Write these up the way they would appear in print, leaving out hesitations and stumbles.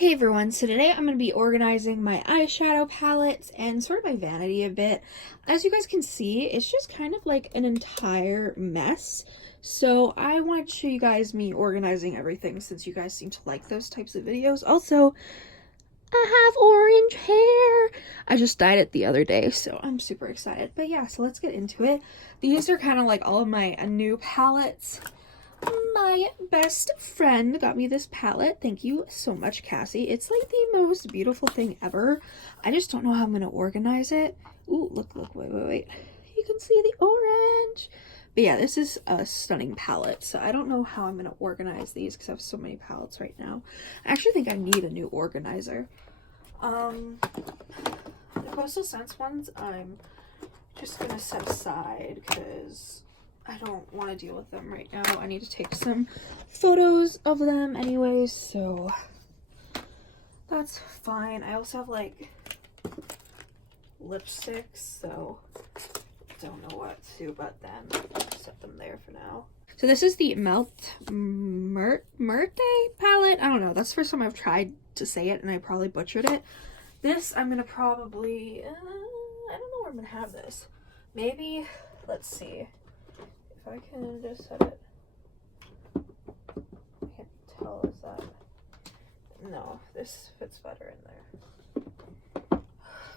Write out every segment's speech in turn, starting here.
Hey everyone, so today I'm going to be organizing my eyeshadow palettes and sort of my vanity a bit. As you guys can see, it's just kind of like an entire mess. So I wanted to show you guys me organizing everything since you guys seem to like those types of videos. Also, I have orange hair. I just dyed it the other day, so I'm super excited. But yeah, so let's get into it. These are kind of like all of my new palettes. My best friend got me this palette. Thank you so much, Cassie. It's like the most beautiful thing ever. I just don't know how I'm going to organize it. Ooh, look, wait. You can see the orange. But yeah, this is a stunning palette. So I don't know how I'm going to organize these because I have so many palettes right now. I actually think I need a new organizer. The Coastal Scents ones, I'm just going to set aside because I don't want to deal with them right now. I need to take some photos of them anyways, so that's fine. I also have like lipsticks, so don't know what to do about them. Set them there for now. So this is the Merte palette. I don't know. That's the first time I've tried to say it and I probably butchered it. This I'm going to probably, I don't know where I'm going to have this. Maybe, let's see. If I can just set it, I can't tell, is that, no, this fits better in there.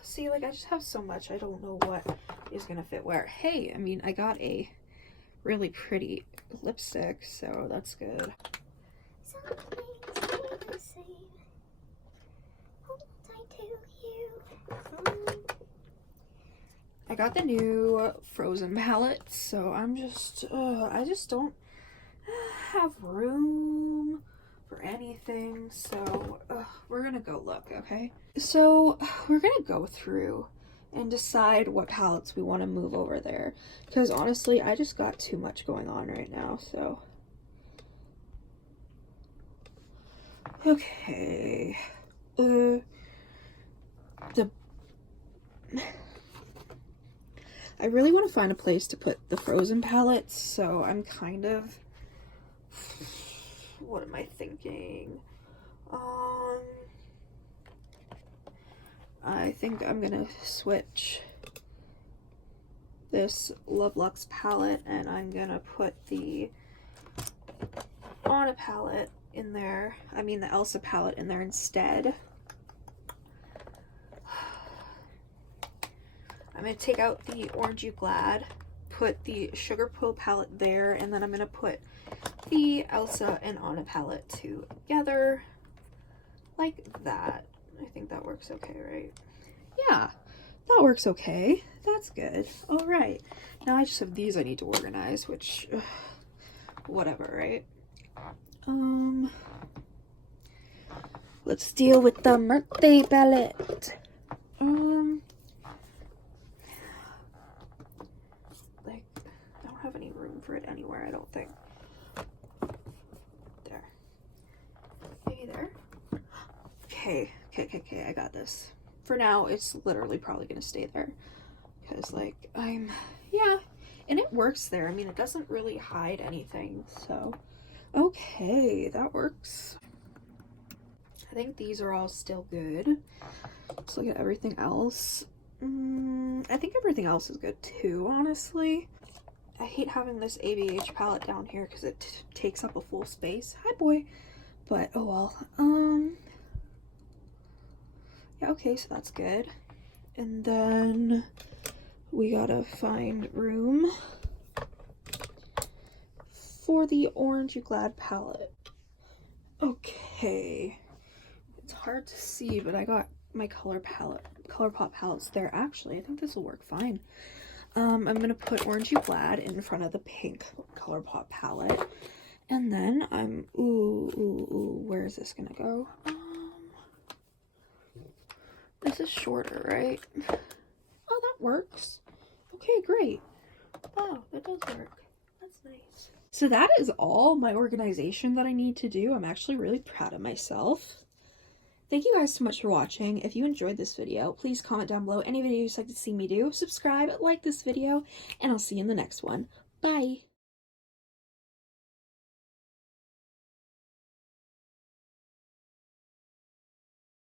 See, like, I just have so much, I don't know what is gonna fit where. Hey, I mean, I got a really pretty lipstick, so that's good. I got the new Frozen palette, so I'm just, I just don't have room for anything, so we're gonna go look, okay? So we're gonna go through and decide what palettes we want to move over there, because honestly, I just got too much going on right now, so. Okay. I really want to find a place to put the Frozen palettes, so I'm kind of, what am I thinking? I think I'm gonna switch this Love Luxe palette and I'm gonna put the Anna palette in there, the Elsa palette in there instead. I'm going to take out the Orange You Glad, put the Sugar Pill palette there, and then I'm going to put the Elsa and Anna palette together, like that. I think that works okay, right? Yeah, that works okay. That's good. All right. Now I just have these I need to organize, which, whatever, right? Let's deal with the Merte palette. Have any room for it anywhere, I don't think. There. Maybe there. Okay, I got this. For now, it's literally probably gonna stay there. Because, like, yeah, and it works there. I mean, it doesn't really hide anything, so. Okay, that works. I think these are all still good. Let's look at everything else. I think everything else is good too, honestly. I hate having this ABH palette down here because it takes up a full space. Hi, boy. But, oh well. Yeah, okay, so that's good. And then we gotta find room for the Orange You Glad palette. Okay. It's hard to see, but I got my ColourPop palettes there. Actually, I think this will work fine. I'm gonna put Orange You Glad in front of the pink ColourPop palette, and then where is this gonna go? This is shorter, right? Oh, that works. Okay, great. Wow, that does work. That's nice. So that is all my organization that I need to do. I'm actually really proud of myself. Thank you guys so much for watching. If you enjoyed this video, please comment down below any videos you'd like to see me do. Subscribe, like this video, and I'll see you in the next one. Bye!